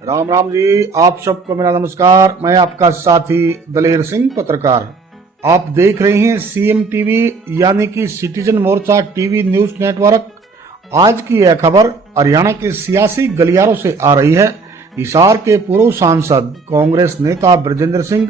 राम राम जी, आप सबको मेरा नमस्कार। मैं आपका साथी दलेर सिंह पत्रकार। आप देख रहे हैं सीएम टीवी यानी कि सिटीजन मोर्चा टीवी न्यूज नेटवर्क। आज की यह खबर हरियाणा के सियासी गलियारों से आ रही है। हिसार के पूर्व सांसद कांग्रेस नेता ब्रजेंद्र सिंह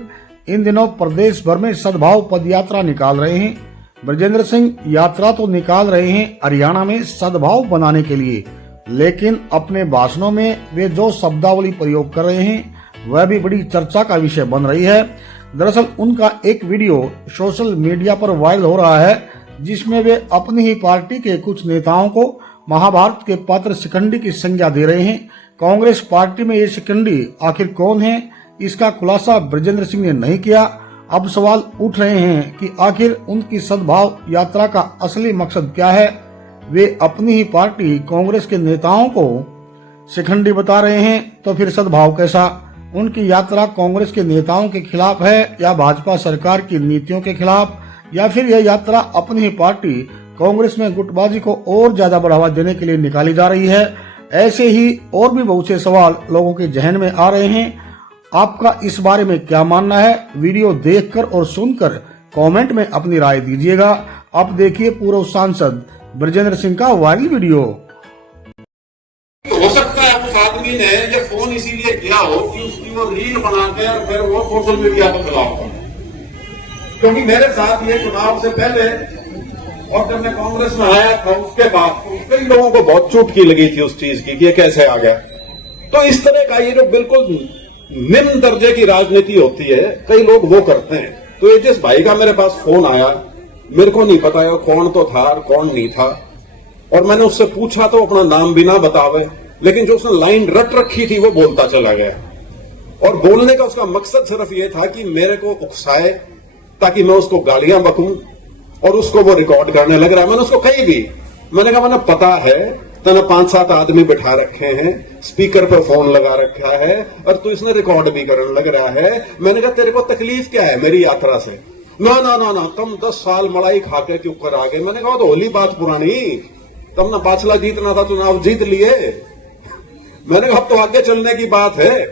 इन दिनों प्रदेश भर में सद्भाव पद यात्रा निकाल रहे हैं। ब्रजेंद्र सिंह यात्रा तो निकाल रहे हैं हरियाणा में सद्भाव बनाने के लिए, लेकिन अपने भाषणों में वे जो शब्दावली प्रयोग कर रहे हैं वह भी बड़ी चर्चा का विषय बन रही है। दरअसल उनका एक वीडियो सोशल मीडिया पर वायरल हो रहा है, जिसमें वे अपनी ही पार्टी के कुछ नेताओं को महाभारत के पात्र शिखंडी की संज्ञा दे रहे हैं। कांग्रेस पार्टी में ये शिखंडी आखिर कौन है, इसका खुलासा ब्रजेंद्र सिंह ने नहीं किया। अब सवाल उठ रहे हैं कि आखिर उनकी सद्भाव यात्रा का असली मकसद क्या है। वे अपनी ही पार्टी कांग्रेस के नेताओं को शिखंडी बता रहे हैं, तो फिर सद्भाव कैसा? उनकी यात्रा कांग्रेस के नेताओं के खिलाफ है या भाजपा सरकार की नीतियों के खिलाफ, या फिर यह यात्रा अपनी ही पार्टी कांग्रेस में गुटबाजी को और ज्यादा बढ़ावा देने के लिए निकाली जा रही है? ऐसे ही और भी बहुत से सवाल लोगों के जहन में आ रहे हैं। आपका इस बारे में क्या मानना है? वीडियो देखकर और सुनकर कमेंट में अपनी राय दीजिएगा। अब देखिए पूर्व सांसद ब्रजेंद्र सिंह का वायरल वीडियो। हो सकता है उस आदमी ने ये फोन इसीलिए किया हो कि उसकी वो रील बनाकर फिर वो सोशल मीडिया पर चलाऊंगा, क्योंकि मेरे साथ ये चुनाव से पहले और जब मैं कांग्रेस में आया था उसके बाद कई लोगों को बहुत चुटकी लगी थी उस चीज की कि ये कैसे आ गया। तो इस तरह का ये जो बिल्कुल निम्न दर्जे की राजनीति होती है, कई लोग वो करते हैं। तो ये जिस भाई का मेरे पास फोन आया, मेरे को नहीं पता है कौन तो था और कौन नहीं था, और मैंने उससे पूछा तो अपना नाम भी ना बतावे, लेकिन जो उसने लाइन रट रखी थी वो बोलता चला गया। और बोलने का उसका मकसद सिर्फ ये था कि मेरे को उकसाए ताकि मैं उसको गालियां बकूं, और उसको वो रिकॉर्ड करने लग रहा है। मैंने उसको कही भी, मैंने कहा मैंने पता है तूने 5-7 आदमी बिठा रखे हैं, स्पीकर पर फोन लगा रखा है और तू इसने रिकॉर्ड भी करने लग रहा है। मैंने कहा तेरे को तकलीफ क्या है मेरी यात्रा से? ना ना ना ना, तुम 10 साल मलाई खा के क्यों कर आ गए? मैंने कहा तो होली बात पुरानी, तुमने पाछला जीतना था, चुनाव जीत लिए। मैंने कहा अब तो आगे चलने की बात है।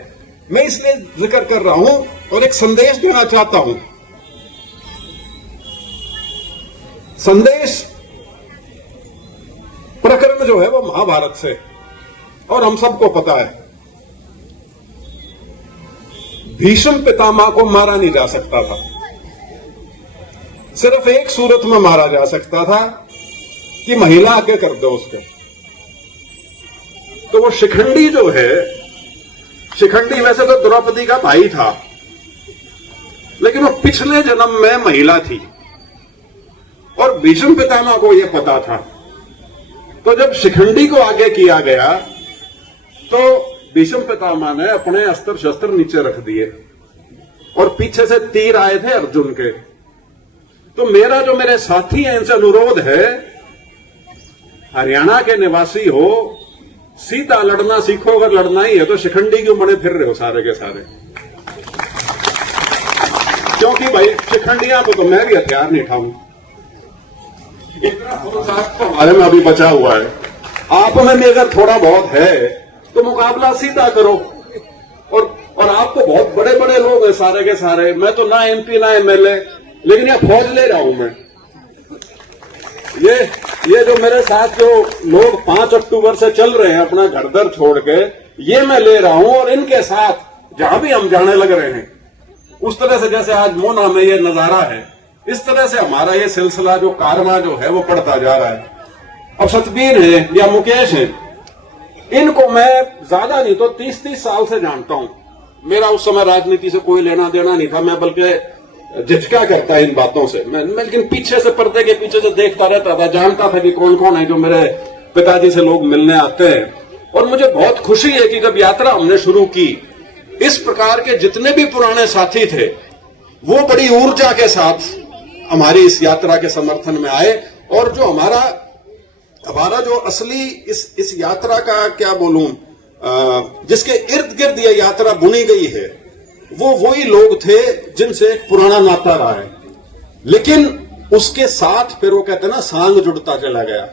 मैं इसलिए जिक्र कर रहा हूं और एक संदेश देना चाहता हूं। संदेश प्रकरण जो है वो महाभारत से, और हम सबको पता है भीष्म पितामह को मारा नहीं जा सकता था, सिर्फ एक सूरत में मारा जा सकता था कि महिला आगे कर दो उसके। तो वो शिखंडी जो है, शिखंडी वैसे तो द्रौपदी का भाई था, लेकिन वो पिछले जन्म में महिला थी और भीष्म पितामह को यह पता था। तो जब शिखंडी को आगे किया गया तो भीष्म पितामह ने अपने अस्त्र शस्त्र नीचे रख दिए और पीछे से तीर आए थे अर्जुन के। तो मेरा जो मेरे साथी हैं इनसे अनुरोध है, हरियाणा के निवासी हो, सीधा लड़ना सीखो। अगर लड़ना ही है तो शिखंडी क्यों बने फिर रहे हो सारे के सारे? क्योंकि भाई शिखंडियां तो मैं भी हथियार नहीं उठाऊं, इतना तो हमारे में अभी बचा हुआ है। आप में भी अगर थोड़ा बहुत है तो मुकाबला सीधा करो। और आप तो बहुत बड़े बड़े लोग हैं सारे के सारे। मैं तो ना एमपी ना एमएलए, लेकिन यह फौज ले रहा हूं मैं। ये जो मेरे साथ जो लोग 5 अक्टूबर से चल रहे हैं अपना घर दर छोड़ के, ये मैं ले रहा हूं और इनके साथ जहां भी हम जाने लग रहे हैं, उस तरह से जैसे आज मोना में ये नजारा है, इस तरह से हमारा ये सिलसिला जो कारवां जो है वो बढ़ता जा रहा है। अब सतबीर है या मुकेश है, इनको मैं ज्यादा नहीं तो 30-30 साल से जानता हूं। मेरा उस समय राजनीति से कोई लेना देना नहीं था, मैं बल्कि झिझका करता इन बातों से। मैं लेकिन पीछे से, पर्दे के पीछे से देखता रहता था, जानता था कि कौन कौन है जो मेरे पिताजी से लोग मिलने आते हैं। और मुझे बहुत खुशी है कि जब यात्रा हमने शुरू की, इस प्रकार के जितने भी पुराने साथी थे वो बड़ी ऊर्जा के साथ हमारी इस यात्रा के समर्थन में आए। और जो हमारा जो असली इस यात्रा का क्या बोलूं, जिसके इर्द गिर्द यह यात्रा बुनी गई है, वो वही लोग थे जिनसे एक पुराना नाता रहा है, लेकिन उसके साथ फिर वो कहते हैं ना सांग जुड़ता चला गया।